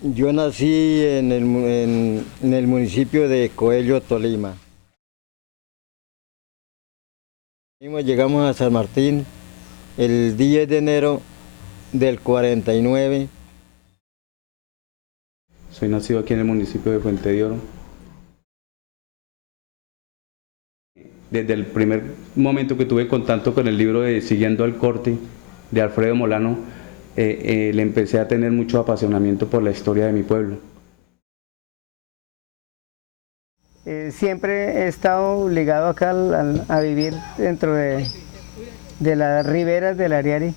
Yo nací en el municipio de Coello, Tolima. Llegamos a San Martín el 10 de enero del 49. Soy nacido aquí en el municipio de Fuente de Oro. Desde el primer momento que tuve contacto con el libro de Siguiendo al Corte de Alfredo Molano, le empecé a tener mucho apasionamiento por la historia de mi pueblo. Siempre he estado ligado acá a vivir dentro de las riberas del Ariari.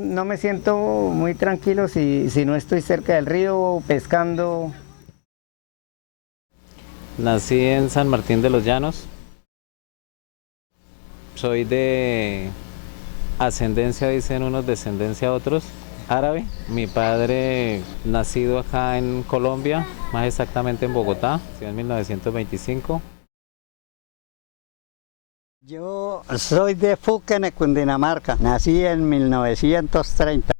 No me siento muy tranquilo si no estoy cerca del río pescando. Nací en San Martín de los Llanos. Soy de ascendencia, dicen unos, descendencia otros, árabe. Mi padre, nacido acá en Colombia, más exactamente en Bogotá, nació en 1925. Yo soy de Fuquene, Cundinamarca. Nací en 1930.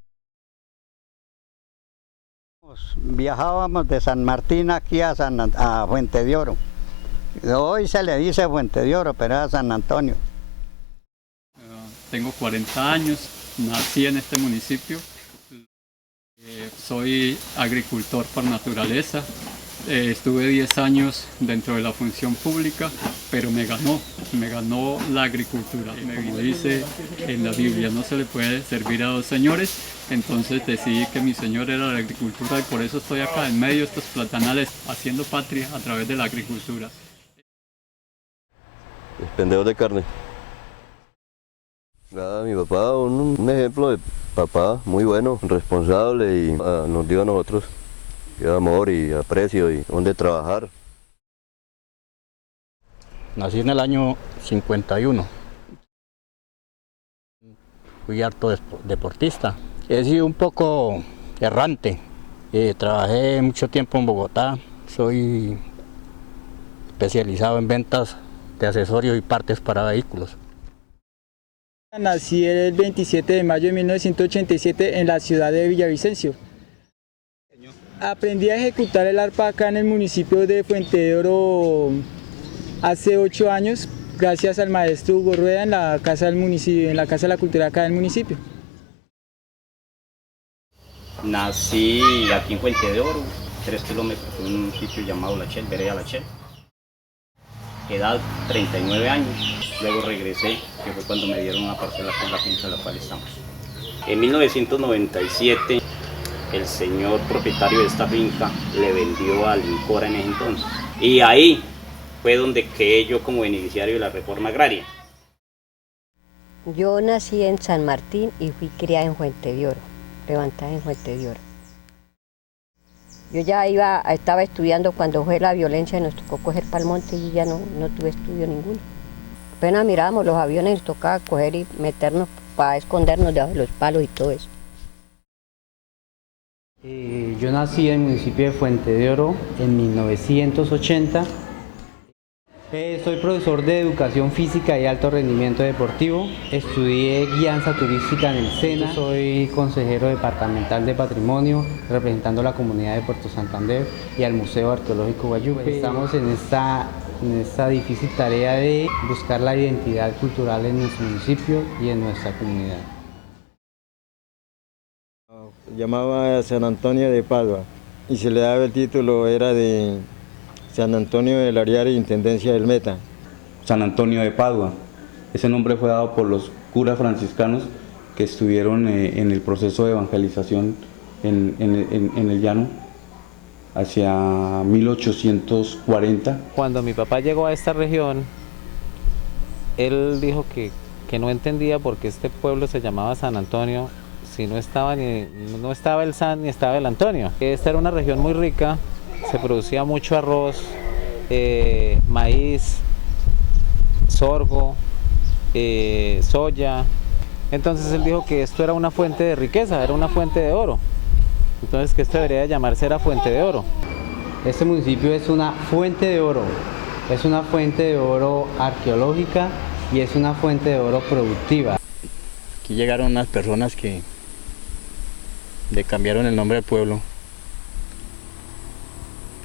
Viajábamos de San Martín aquí a Fuente de Oro. Hoy se le dice Fuente de Oro, pero es San Antonio. Tengo 40 años, nací en este municipio. Soy agricultor por naturaleza. Estuve 10 años dentro de la función pública, pero me ganó la agricultura. Como dice en la Biblia, no se le puede servir a dos señores, entonces decidí que mi señor era la agricultura y por eso estoy acá en medio de estos platanales haciendo patria a través de la agricultura. Expendedor de carne. Mi papá, un ejemplo de papá muy bueno, responsable y nos dio a nosotros amor y aprecio y donde trabajar. Nací en el año 51. Fui harto deportista. He sido un poco errante. Trabajé mucho tiempo en Bogotá. Soy especializado en ventas de accesorios y partes para vehículos. Nací el 27 de mayo de 1987 en la ciudad de Villavicencio. Aprendí a ejecutar el arpa acá en el municipio de Fuente de Oro hace 8 años, gracias al maestro Hugo Rueda en la Casa del Municipio, en la Casa de la Cultura acá del municipio. Nací aquí en Fuente de Oro, 3 kilómetros, en un sitio llamado La Chel, vereda La Chel. Edad 39 años, luego regresé, que fue cuando me dieron una parcela con la finca en la cual estamos. En 1997, el señor propietario de esta finca le vendió a Lincora en ese entonces. Y ahí fue donde quedé yo como beneficiario de la reforma agraria. Yo nací en San Martín y fui criada en Fuente de Oro, levantada en Fuente de Oro. Yo ya estaba estudiando cuando fue la violencia y nos tocó coger para el monte y ya no tuve estudio ninguno. Apenas mirábamos los aviones, nos tocaba coger y meternos para escondernos debajo de los palos y todo eso. Yo nací en el municipio de Fuente de Oro en 1980. Soy profesor de educación física y alto rendimiento deportivo. Estudié guianza turística en el SENA. Soy consejero departamental de patrimonio, representando a la comunidad de Puerto Santander y al Museo Arqueológico Guayupe. Estamos en esta difícil tarea de buscar la identidad cultural en nuestro municipio y en nuestra comunidad. Llamaba a San Antonio de Padua y se le daba el título, era de San Antonio del Ariari, Intendencia del Meta. San Antonio de Padua. Ese nombre fue dado por los curas franciscanos que estuvieron en el proceso de evangelización en el llano hacia 1840. Cuando mi papá llegó a esta región, él dijo que no entendía por qué este pueblo se llamaba San Antonio, si no estaba el San ni estaba el Antonio. Esta era una región muy rica, se producía mucho arroz, maíz, sorgo, soya. Entonces él dijo que esto era una fuente de riqueza, era una fuente de oro. Entonces que esto debería llamarse era Fuente de Oro. Este municipio es una fuente de oro. Es una fuente de oro arqueológica y es una fuente de oro productiva. Aquí llegaron unas personas que le cambiaron el nombre al pueblo.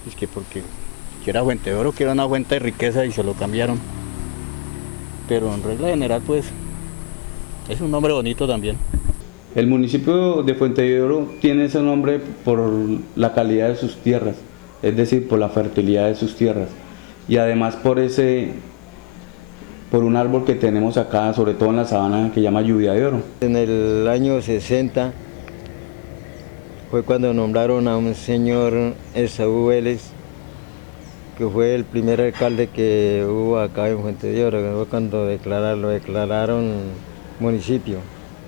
Es que porque era Fuente de Oro, que era una fuente de riqueza y se lo cambiaron. Pero en regla general pues es un nombre bonito también. El municipio de Fuente de Oro tiene ese nombre por la calidad de sus tierras, es decir, por la fertilidad de sus tierras. Y además por un árbol que tenemos acá, sobre todo en la sabana, que se llama lluvia de oro. En el año 60 fue cuando nombraron a un señor Esaú Vélez, que fue el primer alcalde que hubo acá en Fuente de Oro, que fue cuando lo declararon municipio.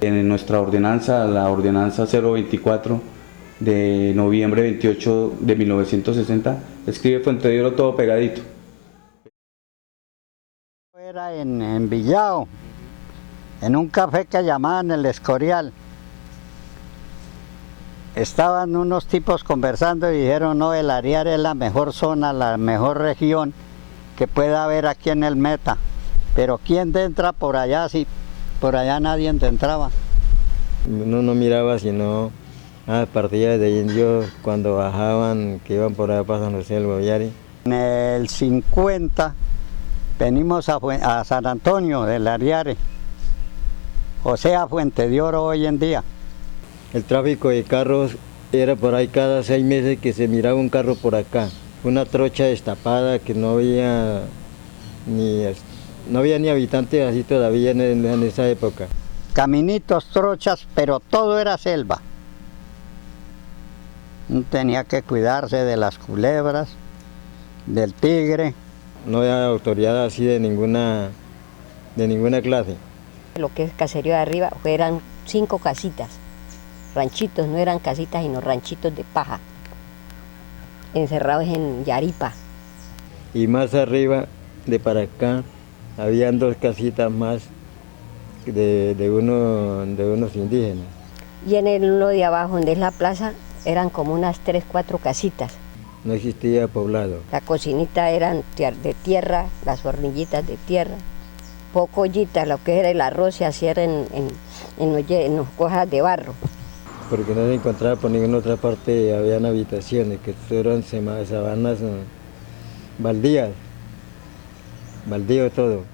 En nuestra ordenanza, la ordenanza 024 de noviembre 28 de 1960, escribe Fuente de Oro todo pegadito. Era en Villao, en un café que llamaban El Escorial. Estaban unos tipos conversando y dijeron, no, el Ariare es la mejor zona, la mejor región que pueda haber aquí en el Meta. Pero ¿quién entra por allá si por allá nadie entraba? Uno no miraba sino a partidas de indios cuando bajaban, que iban por allá para San José del Guaviare. En el 50 venimos a San Antonio del Ariare, o sea, Fuente de Oro hoy en día. El tráfico de carros era por ahí cada 6 meses que se miraba un carro por acá. Una trocha destapada que no había ni habitantes así todavía en esa época. Caminitos, trochas, pero todo era selva. Tenía que cuidarse de las culebras, del tigre. No había autoridad así de ninguna clase. Lo que es caserío de arriba eran 5 casitas, ranchitos, no eran casitas sino ranchitos de paja, encerrados en yaripa. Y más arriba, de para acá, habían 2 casitas más de unos indígenas. Y en lo de abajo, donde es la plaza, eran como unas 3, 4 casitas. No existía poblado. La cocinita eran de tierra, las hornillitas de tierra, poco ollitas, lo que era el arroz se hacía en los cojas de barro. Porque no se encontraba por ninguna otra parte, habían habitaciones, que eran sabanas baldías, baldío todo.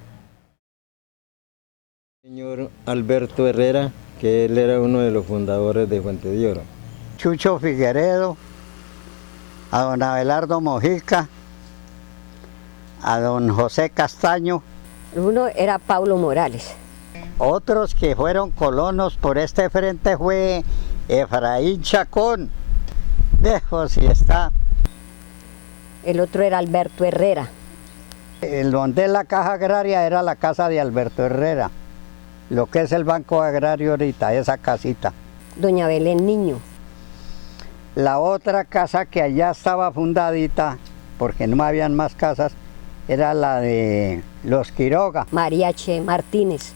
El señor Alberto Herrera, que él era uno de los fundadores de Fuente de Oro. Chucho Figueredo, a don Abelardo Mojica, a don José Castaño. Uno era Pablo Morales. Otros que fueron colonos por este frente fue Efraín Chacón, lejos si está. El otro era Alberto Herrera. El donde la caja agraria era la casa de Alberto Herrera, lo que es el Banco Agrario ahorita, esa casita. Doña Belén Niño. La otra casa que allá estaba fundadita, porque no habían más casas, era la de los Quiroga. María Che Martínez.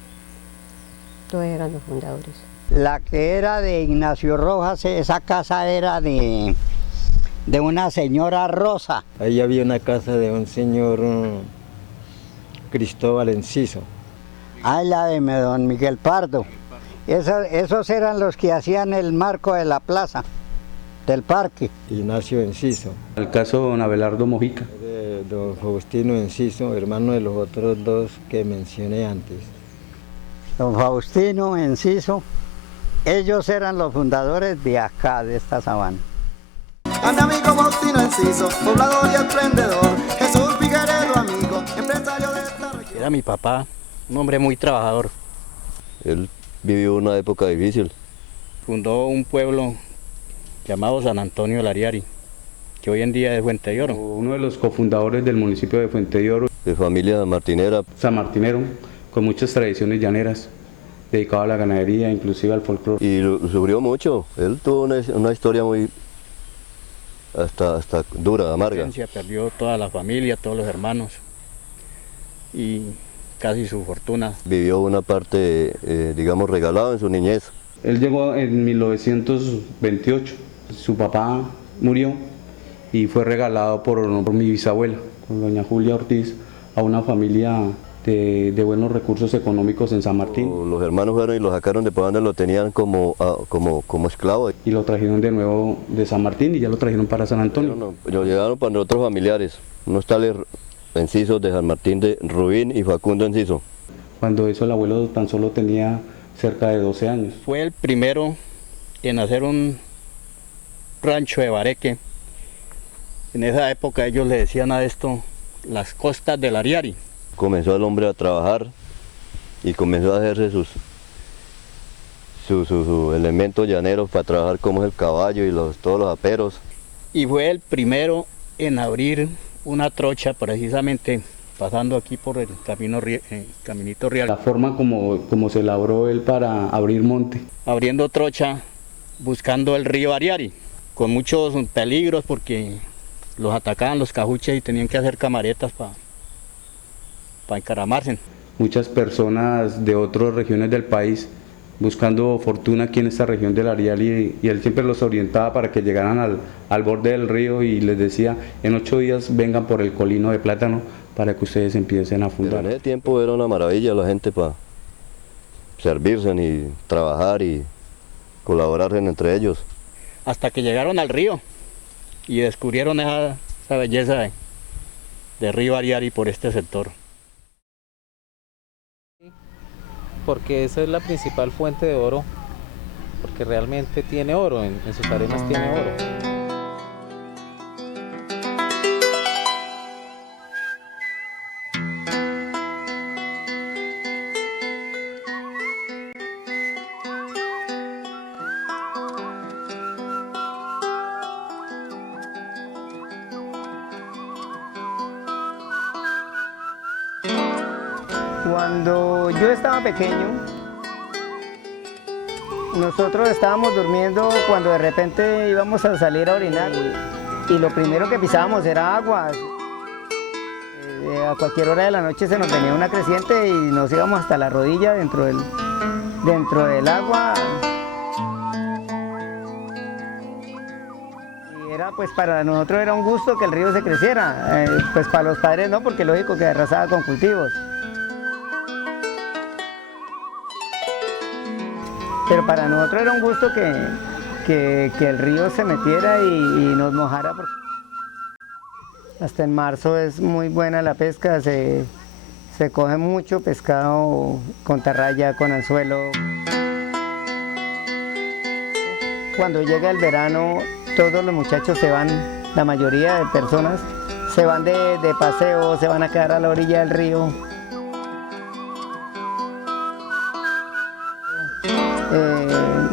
Todos eran los fundadores. La que era de Ignacio Rojas, esa casa era de una señora Rosa. Ahí había una casa de un señor Cristóbal Enciso. Ah, la de don Miguel Pardo. Esos eran los que hacían el marco de la plaza, del parque. Ignacio Enciso. El caso de don Abelardo Mojica. Don Faustino Enciso, hermano de los otros 2 que mencioné antes. Don Faustino Enciso, ellos eran los fundadores de acá, de esta sabana. A mi amigo Faustino Enciso, poblador y emprendedor, Jesús Figueredo, amigo, empresario de esta región. Era mi papá, un hombre muy trabajador. Él vivió una época difícil. Fundó un pueblo llamado San Antonio del Ariari, que hoy en día es Fuente de Oro. Uno de los cofundadores del municipio de Fuente de Oro. De familia martinera. Sanmartinero, con muchas tradiciones llaneras, dedicado a la ganadería, inclusive al folclore. Y sufrió mucho. Él tuvo una historia muy hasta dura, amarga. Perdió toda la familia, todos los hermanos y casi su fortuna. Vivió una parte, digamos, regalado en su niñez. Él llegó en 1928, su papá murió y fue regalado por mi bisabuela, con doña Julia Ortiz, a una familia de buenos recursos económicos en San Martín. Los hermanos fueron y lo sacaron de por donde lo tenían como esclavo. Y lo trajeron de nuevo de San Martín y ya lo trajeron para San Antonio. Lo llevaron para otros familiares, unos tales Encisos de San Martín, de Rubín y Facundo Enciso. Cuando eso el abuelo tan solo tenía cerca de 12 años. Fue el primero en hacer un rancho de bareque. En esa época ellos le decían a esto las costas del Ariari. Comenzó el hombre a trabajar y comenzó a hacerse sus elementos llaneros para trabajar, como es el caballo y todos los aperos. Y fue el primero en abrir una trocha, precisamente pasando aquí por el caminito real. La forma como se labró él para abrir monte. Abriendo trocha, buscando el río Ariari, con muchos peligros porque los atacaban los cajuches y tenían que hacer camaretas para encaramarse. Muchas personas de otras regiones del país buscando fortuna aquí en esta región del Ariari, y él siempre los orientaba para que llegaran al borde del río y les decía: en 8 días vengan por el colino de plátano para que ustedes empiecen a fundar. Pero en ese tiempo era una maravilla la gente para servirse y trabajar y colaborar entre ellos. Hasta que llegaron al río y descubrieron esa belleza de río Ariari por este sector. Porque esa es la principal fuente de oro, porque realmente tiene oro, en sus arenas tiene oro. Cuando yo estaba pequeño, nosotros estábamos durmiendo cuando de repente íbamos a salir a orinar y lo primero que pisábamos era agua. A cualquier hora de la noche se nos venía una creciente y nos íbamos hasta la rodilla dentro del agua. Y era, pues, para nosotros era un gusto que el río se creciera, pues para los padres no, porque lógico que arrasaba con cultivos. Pero para nosotros era un gusto que el río se metiera y nos mojara. Hasta en marzo es muy buena la pesca, se coge mucho pescado con tarraya, con anzuelo. Cuando llega el verano, todos los muchachos se van, la mayoría de personas se van de paseo, se van a quedar a la orilla del río.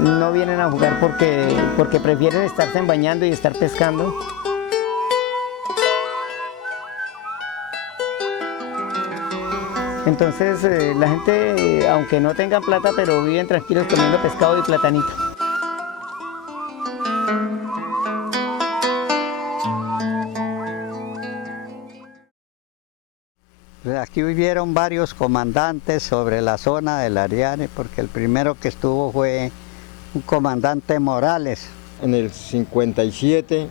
No vienen a jugar porque prefieren estarse bañando y estar pescando. Entonces la gente, aunque no tengan plata, pero viven tranquilos comiendo pescado y platanito. Aquí vivieron varios comandantes sobre la zona del Ariari, porque el primero que estuvo fue un comandante Morales. En el 57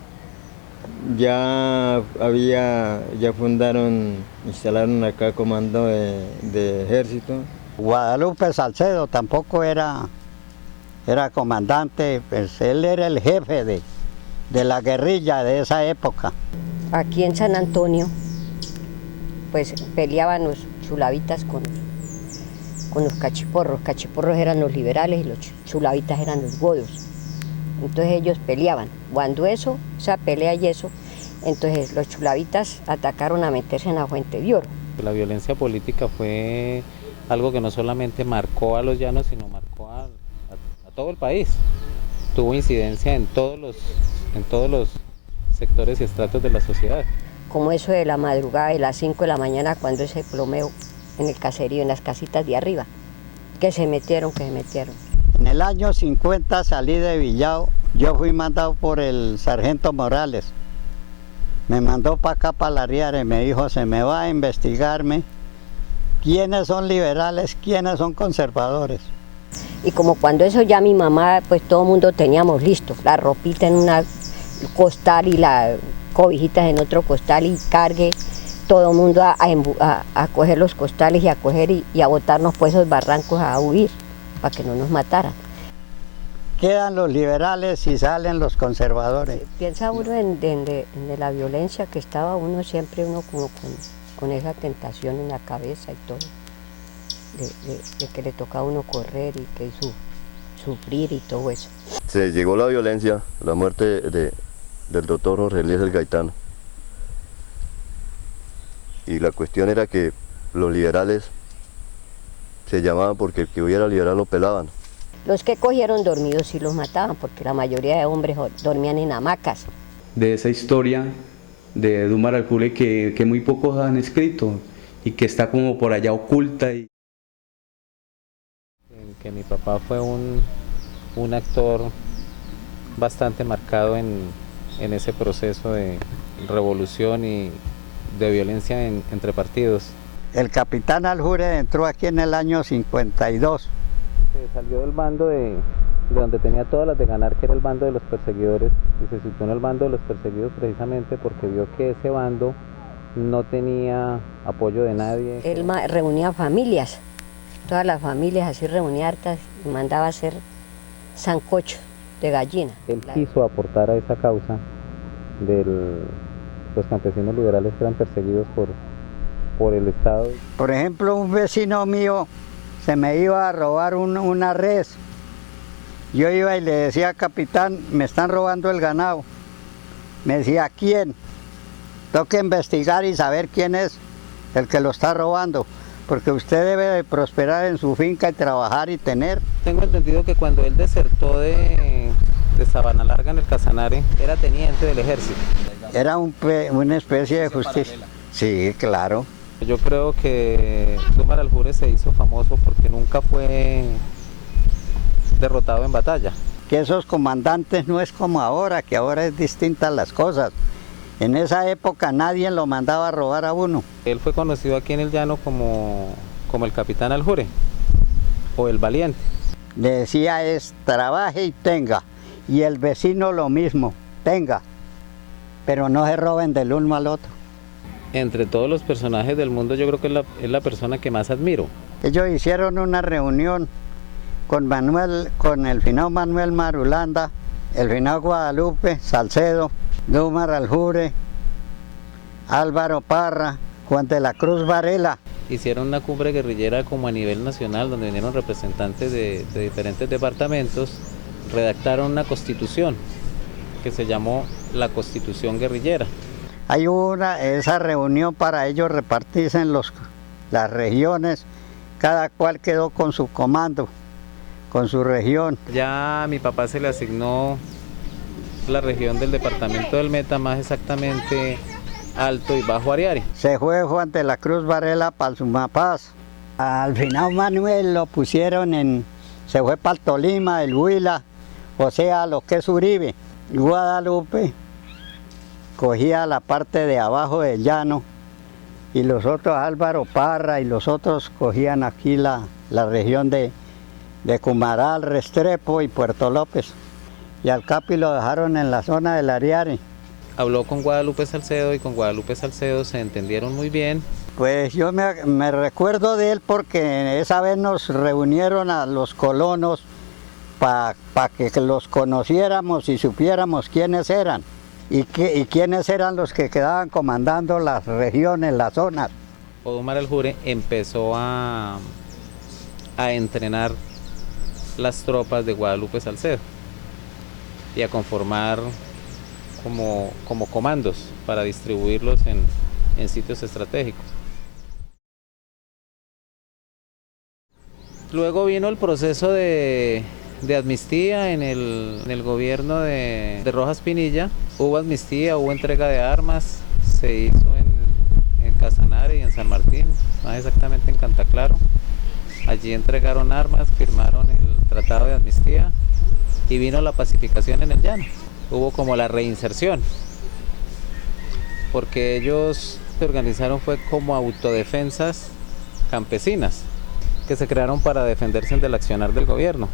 ya instalaron acá comando de ejército. Guadalupe Salcedo tampoco era comandante, pues él era el jefe de la guerrilla de esa época. Aquí en San Antonio, pues peleaban los chulavitas con los cachiporros. Los cachiporros eran los liberales y los chulavitas eran los godos. Entonces ellos peleaban. Cuando esa pelea y eso, entonces los chulavitas atacaron a meterse en la Fuente de Oro. La violencia política fue algo que no solamente marcó a los llanos, sino marcó a todo el país. Tuvo incidencia en todos los sectores y estratos de la sociedad. Como eso de la madrugada de las 5 de la mañana, cuando ese plomeo en el caserío, en las casitas de arriba, que se metieron. En el año 50 salí de Villao, yo fui mandado por el sargento Morales. Me mandó para acá, para la Ariari, me dijo: se me va a investigarme quiénes son liberales, quiénes son conservadores. Y como cuando eso ya mi mamá, pues todo el mundo teníamos listo, la ropita en una costal y las cobijitas en otro costal y cargue todo el mundo a coger los costales y a coger y a botarnos por esos barrancos a huir, para que no nos mataran. Quedan los liberales y salen los conservadores. Piensa uno de la violencia que estaba uno siempre uno como con esa tentación en la cabeza y todo, de que le toca a uno correr y que sufrir y todo eso. Se llegó la violencia, la muerte del doctor Jorge Eliezer Gaitán. Y la cuestión era que los liberales se llamaban porque el que hubiera liberal lo pelaban. Los que cogieron dormidos sí los mataban, porque la mayoría de hombres dormían en hamacas. De esa historia de Dumar Aljure que muy pocos han escrito y que está como por allá oculta. Que mi papá fue un actor bastante marcado en ese proceso de revolución y de violencia entre partidos. El capitán Aljure entró aquí en el año 52. Se salió del bando de donde tenía todas las de ganar, que era el bando de los perseguidores, y se situó en el bando de los perseguidos precisamente porque vio que ese bando no tenía apoyo de nadie. Él reunía familias, todas las familias así reunía hartas y mandaba a hacer sancocho de gallina. Él quiso aportar a esa causa de los campesinos liberales que eran perseguidos por el Estado. Por ejemplo, un vecino mío se me iba a robar una res. Yo iba y le decía, capitán, me están robando el ganado. Me decía, ¿quién? Tengo que investigar y saber quién es el que lo está robando, porque usted debe de prosperar en su finca y trabajar y tener. Tengo entendido que cuando él desertó de Sabana Larga en el Casanare, era teniente del ejército. Era una especie de justicia. Sí, claro. Yo creo que Dumar Aljure se hizo famoso porque nunca fue derrotado en batalla. Que esos comandantes no es como ahora, que ahora es distintas las cosas. En esa época nadie lo mandaba a robar a uno. Él fue conocido aquí en el llano como el capitán Aljure o el valiente. Le decía es trabaje y tenga, y el vecino lo mismo, tenga, pero no se roben del uno al otro. Entre todos los personajes del mundo yo creo que es la persona que más admiro. Ellos hicieron una reunión con el finado Manuel Marulanda, el finado Guadalupe Salcedo, Dumar Aljure, Álvaro Parra, Juan de la Cruz Varela. Hicieron una cumbre guerrillera como a nivel nacional donde vinieron representantes de diferentes departamentos, redactaron una constitución que se llamó la Constitución Guerrillera. Hay esa reunión para ellos repartirse en las regiones, cada cual quedó con su comando, con su región. Ya a mi papá se le asignó la región del departamento del Meta, más exactamente Alto y Bajo Ariari. Se fue Juan de la Cruz Varela para el Sumapaz. Al final Manuel lo pusieron se fue para el Tolima, el Huila, o sea, lo que es Uribe. Guadalupe cogía la parte de abajo del llano y los otros, Álvaro Parra y los otros cogían aquí la región de Cumaral, Restrepo y Puerto López. Y al Capi lo dejaron en la zona del Ariari. Habló con Guadalupe Salcedo y con Guadalupe Salcedo se entendieron muy bien. Pues yo me recuerdo de él porque esa vez nos reunieron a los colonos para que los conociéramos y supiéramos quiénes eran y quiénes eran los que quedaban comandando las regiones, las zonas. Dumar Aljure empezó a entrenar las tropas de Guadalupe Salcedo y a conformar como comandos para distribuirlos en sitios estratégicos. Luego vino el proceso de amnistía en el gobierno de Rojas Pinilla. Hubo amnistía, hubo entrega de armas, se hizo en Casanare y en San Martín, más exactamente en Cantaclaro. Allí entregaron armas, firmaron el tratado de amnistía y vino la pacificación en el llano. Hubo como la reinserción, porque ellos se organizaron fue como autodefensas campesinas que se crearon para defenderse del accionar del gobierno.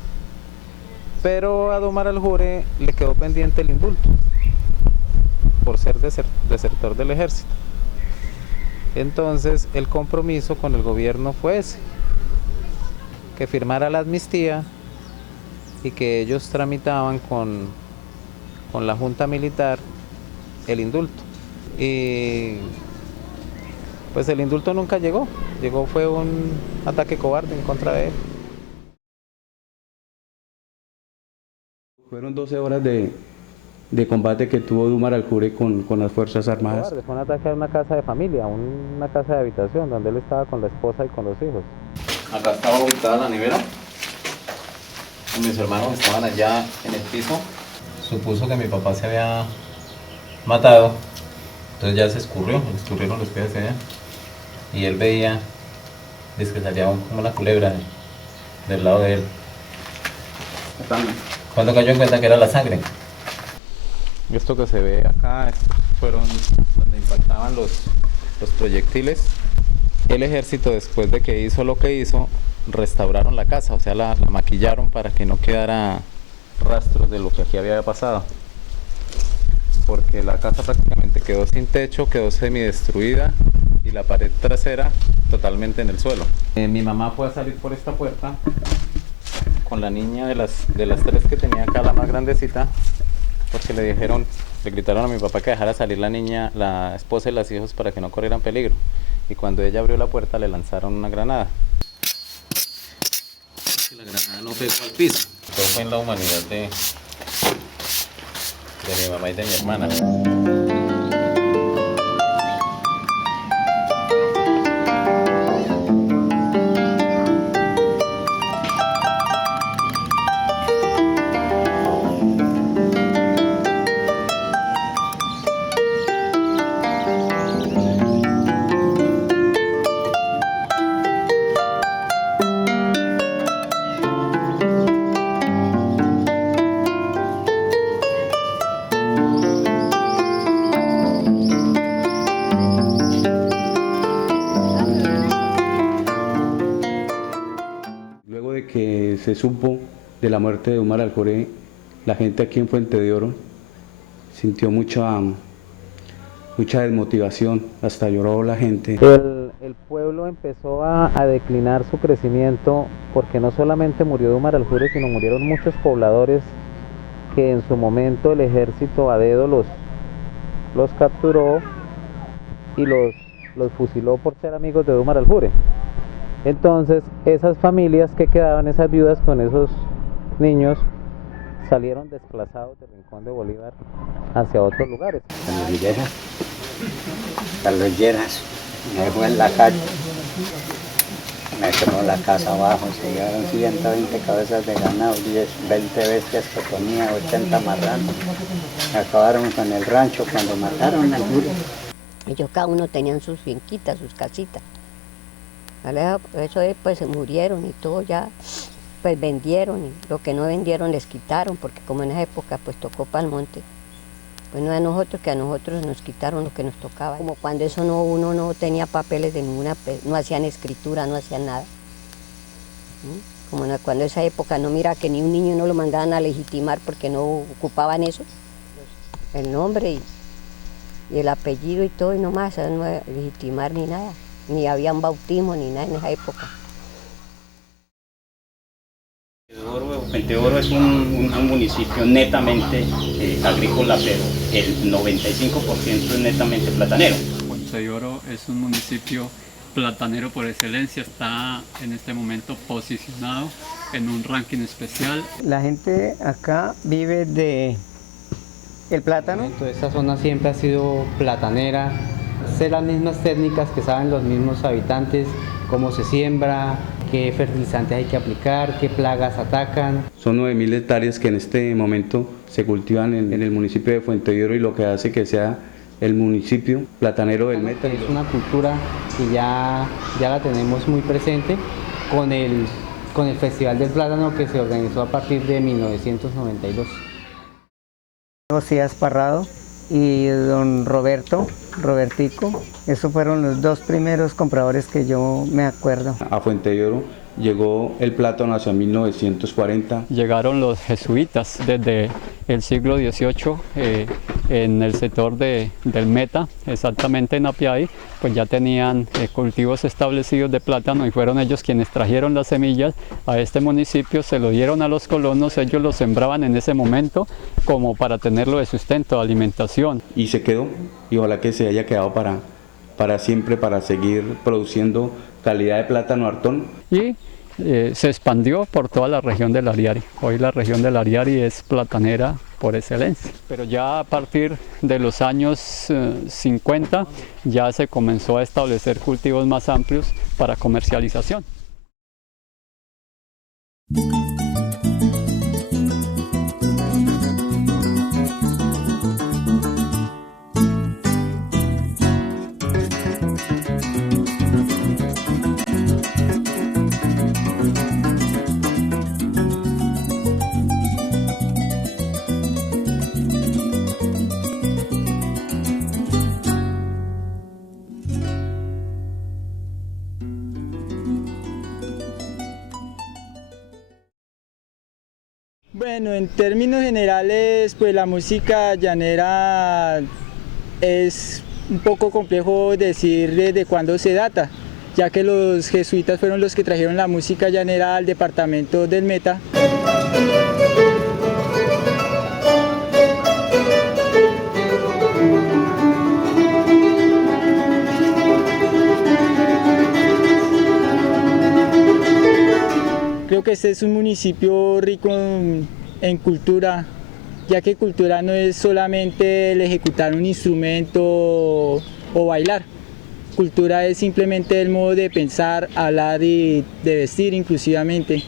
Pero a Dumar Aljure le quedó pendiente el indulto por ser desertor del ejército. Entonces el compromiso con el gobierno fue ese, que firmara la amnistía y que ellos tramitaban con la Junta Militar el indulto. Y pues el indulto nunca llegó, fue un ataque cobarde en contra de él. Fueron 12 horas de combate que tuvo Dumar al-Jure con las Fuerzas Armadas. Fue un ataque a una casa de familia, una casa de habitación donde él estaba con la esposa y con los hijos. Acá estaba ubicada la nevera. Mis hermanos estaban allá en el piso. Supuso que mi papá se había matado. Entonces ya se escurrieron los pies allá. Y él veía, dice que salía como la culebra del lado de él. Cuando cayó en cuenta que era la sangre. Esto que se ve acá, estos fueron donde impactaban los proyectiles. El ejército, después de que hizo lo que hizo, restauraron la casa, o sea, la maquillaron para que no quedara rastros de lo que aquí había pasado. Porque la casa prácticamente quedó sin techo, quedó semidestruida y la pared trasera totalmente en el suelo. Mi mamá fue a salir por esta puerta con la niña de las tres que tenía acá, la más grandecita, porque le gritaron a mi papá que dejara salir la niña, la esposa y los hijos para que no corrieran peligro. Y cuando ella abrió la puerta le lanzaron una granada. La granada no pegó al piso. Todo fue en la humanidad de mi mamá y de mi hermana. Que se supo de la muerte de Dumar al-Jure, la gente aquí en Fuente de Oro sintió mucha desmotivación, hasta lloró la gente. El pueblo empezó a declinar su crecimiento porque no solamente murió Dumar al-Jure, sino murieron muchos pobladores que en su momento el ejército a dedo los capturó y los fusiló por ser amigos de Dumar al-Jure. Entonces esas familias que quedaban, esas viudas con esos niños, salieron desplazados del Rincón de Bolívar hacia otros lugares. Carlos Lleras, me dejó en la calle, me quemó la casa abajo, se llevaron 120 cabezas de ganado, 20 bestias que ponía, 80 marranos, acabaron con el rancho cuando mataron al Jure. Ellos cada uno tenían sus finquitas, sus casitas. Eso pues se murieron y todo ya, pues vendieron, y lo que no vendieron les quitaron, porque como en esa época pues tocó Palmonte, pues no a nosotros, que a nosotros nos quitaron lo que nos tocaba. Como cuando eso uno no tenía papeles de ninguna, no hacían escritura, no hacían nada. Como cuando esa época no mira que ni un niño no lo mandaban a legitimar porque no ocupaban eso, el nombre y el apellido y todo, y no más, no legitimar ni nada. Ni había un bautismo ni nada en esa época. Fuente de Oro es un municipio netamente agrícola, pero el 95% es netamente platanero. Fuente de Oro es un municipio platanero por excelencia, está en este momento posicionado en un ranking especial. La gente acá vive de el plátano. Esta zona siempre ha sido platanera. Sé las mismas técnicas que saben los mismos habitantes, cómo se siembra, qué fertilizantes hay que aplicar, qué plagas atacan. Son 9.000 hectáreas que en este momento se cultivan en el municipio de Fuente de Oro, y lo que hace que sea el municipio platanero del Meta. Es una cultura que ya la tenemos muy presente con el Festival del Plátano, que se organizó a partir de 1992. Josías Parrado y don Robertico, esos fueron los dos primeros compradores que yo me acuerdo. A Fuente de Oro llegó el plátano hacia 1940. Llegaron los jesuitas desde el siglo XVIII en el sector del Meta, exactamente en Apiay, pues ya tenían cultivos establecidos de plátano y fueron ellos quienes trajeron las semillas a este municipio, se lo dieron a los colonos, ellos lo sembraban en ese momento como para tenerlo de sustento, de alimentación. Y se quedó, y ojalá que se haya quedado para siempre, para seguir produciendo calidad de plátano Artón. Y se expandió por toda la región del Ariari. Hoy la región del Ariari es platanera por excelencia. Pero ya a partir de los años 50 ya se comenzó a establecer cultivos más amplios para comercialización. Bueno, en términos generales, pues la música llanera es un poco complejo decir desde cuándo se data, ya que los jesuitas fueron los que trajeron la música llanera al departamento del Meta. Creo que este es un municipio rico en cultura, ya que cultura no es solamente el ejecutar un instrumento o bailar. Cultura es simplemente el modo de pensar, hablar y de vestir inclusivamente.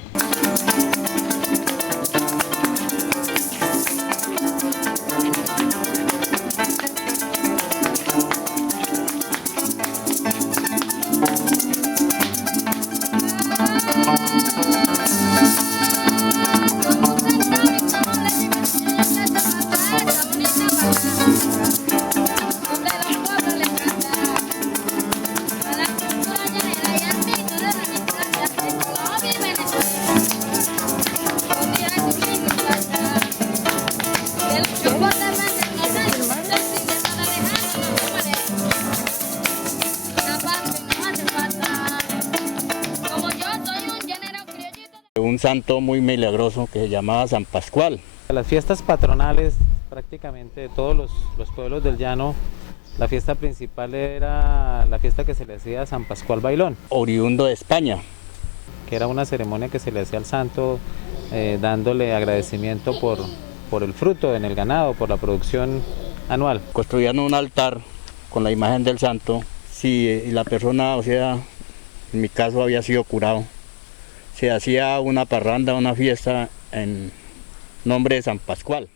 Un santo muy milagroso que se llamaba San Pascual. Las fiestas patronales prácticamente de todos los pueblos del llano, la fiesta principal era la fiesta que se le hacía a San Pascual Bailón. Oriundo de España. Que era una ceremonia que se le hacía al santo dándole agradecimiento por el fruto en el ganado, por la producción anual. Construían un altar con la imagen del santo. Si la persona, o sea, en mi caso había sido curado, se hacía una parranda, una fiesta en nombre de San Pascual.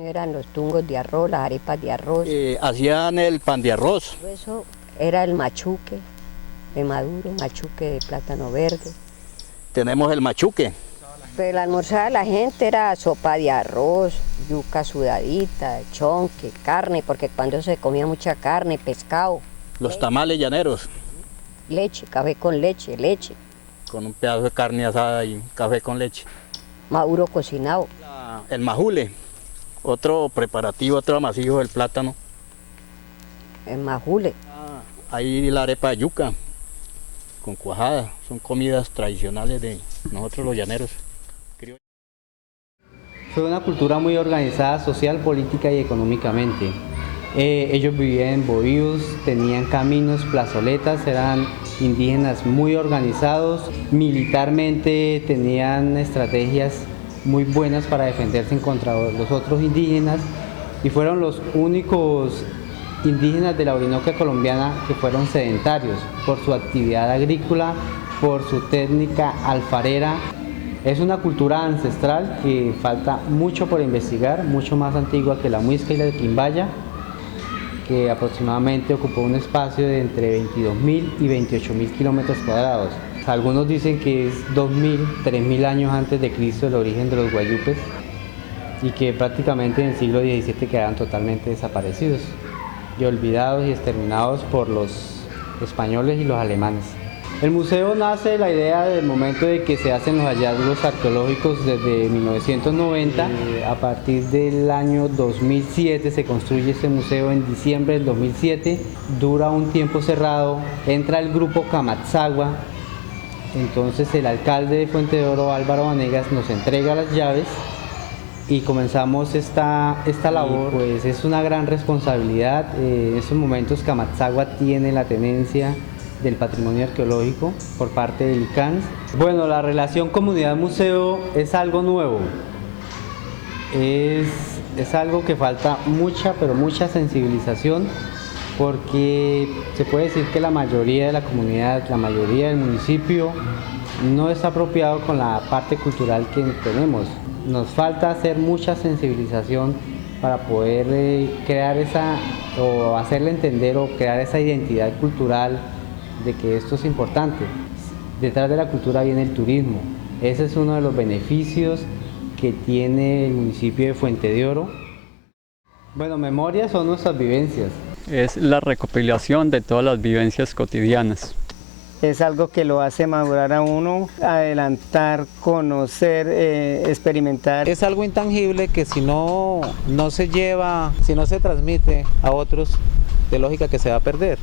Eran los tungos de arroz, las arepas de arroz. Hacían el pan de arroz. Eso era el machuque de maduro, machuque de plátano verde. Tenemos el machuque. Pero el almorzar de la gente era sopa de arroz, yuca sudadita, chonque, carne, porque cuando se comía mucha carne, pescado. Los tamales llaneros. Leche, café con leche, leche. Con un pedazo de carne asada y café con leche. Maduro cocinado. El majule, otro preparativo, otro amasijo del plátano. El majule. Ahí la arepa de yuca, con cuajada, son comidas tradicionales de nosotros los llaneros. Fue una cultura muy organizada social, política y económicamente. Ellos vivían en bohíos, tenían caminos, plazoletas, eran indígenas muy organizados, militarmente tenían estrategias muy buenas para defenderse contra los otros indígenas y fueron los únicos indígenas de la Orinoquia colombiana que fueron sedentarios por su actividad agrícola, por su técnica alfarera. Es una cultura ancestral que falta mucho por investigar, mucho más antigua que la muisca y la quimbaya, que aproximadamente ocupó un espacio de entre 22.000 y 28.000 kilómetros cuadrados. Algunos dicen que es 2.000, 3.000 años antes de Cristo el origen de los guayupes y que prácticamente en el siglo XVII quedaron totalmente desaparecidos y olvidados y exterminados por los españoles y los alemanes. El museo nace de la idea del momento de que se hacen los hallazgos arqueológicos desde 1990. A partir del año 2007 se construye este museo en diciembre del 2007. Dura un tiempo cerrado, entra el grupo Camatzagua. Entonces el alcalde de Fuente de Oro, Álvaro Vanegas, nos entrega las llaves y comenzamos esta labor. Pues es una gran responsabilidad. En estos momentos Camatzagua tiene la tenencia del patrimonio arqueológico por parte del ICANS. Bueno, la relación comunidad-museo es algo nuevo. Es algo que falta mucha, pero mucha sensibilización, porque se puede decir que la mayoría de la comunidad, la mayoría del municipio no está apropiado con la parte cultural que tenemos. Nos falta hacer mucha sensibilización para poder crear o hacerle entender o crear esa identidad cultural de que esto es importante. Detrás de la cultura viene el turismo. Ese es uno de los beneficios que tiene el municipio de Fuente de Oro. Bueno, memorias son nuestras vivencias. Es la recopilación de todas las vivencias cotidianas. Es algo que lo hace madurar a uno, adelantar, conocer, experimentar. Es algo intangible que si no se lleva, si no se transmite a otros, de lógica que se va a perder.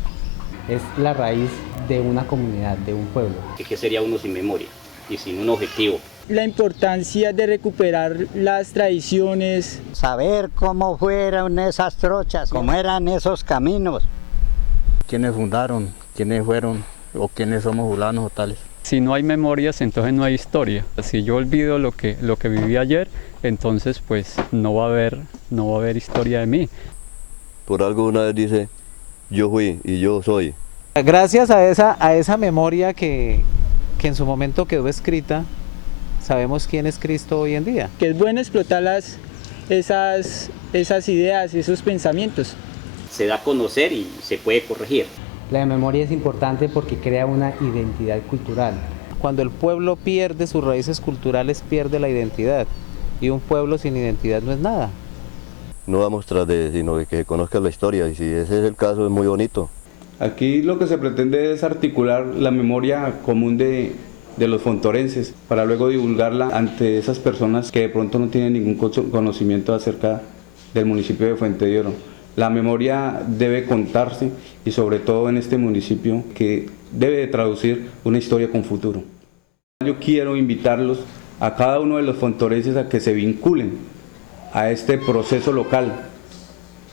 Es la raíz de una comunidad, de un pueblo. ¿Qué sería uno sin memoria y sin un objetivo? La importancia de recuperar las tradiciones. Saber cómo fueron esas trochas, cómo eran esos caminos. ¿Quiénes fundaron? ¿Quiénes fueron? ¿O quiénes somos fulanos o tales? Si no hay memorias, entonces no hay historia. Si yo olvido lo que viví ayer, entonces pues no va a haber historia de mí. Por algo una vez dice, yo fui y yo soy. Gracias a esa memoria que en su momento quedó escrita, sabemos quién es Cristo hoy en día. Que es bueno explotar esas ideas, esos pensamientos. Se da a conocer y se puede corregir. La memoria es importante porque crea una identidad cultural. Cuando el pueblo pierde sus raíces culturales, pierde la identidad. Y un pueblo sin identidad no es nada. No vamos tras de, sino de que se conozca la historia, y si ese es el caso es muy bonito. Aquí lo que se pretende es articular la memoria común de los fontorenses para luego divulgarla ante esas personas que de pronto no tienen ningún conocimiento acerca del municipio de Fuente de Oro. La memoria debe contarse y sobre todo en este municipio que debe de traducir una historia con futuro. Yo quiero invitarlos a cada uno de los fontorenses a que se vinculen a este proceso local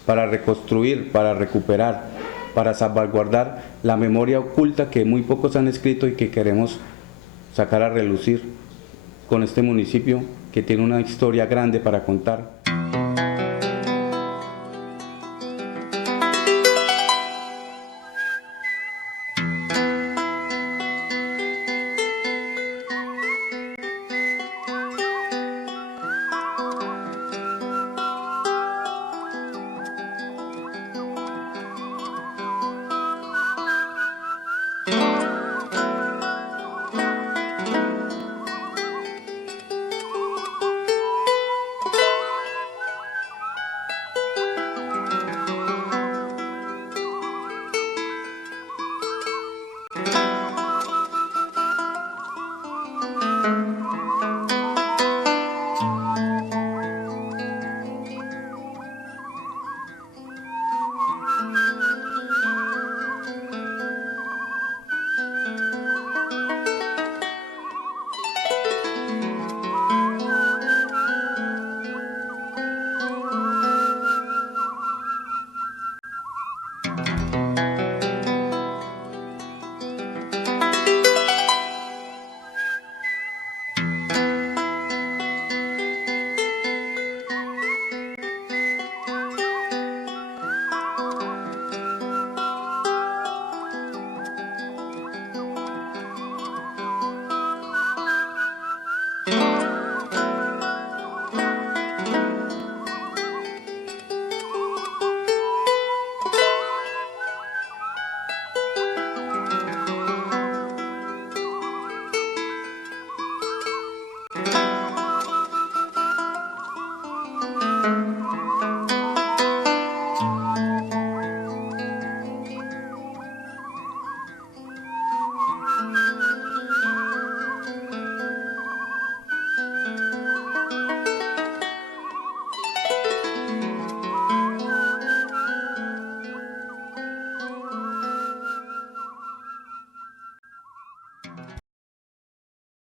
para reconstruir, para recuperar, para salvaguardar la memoria oculta que muy pocos han escrito y que queremos sacar a relucir con este municipio que tiene una historia grande para contar.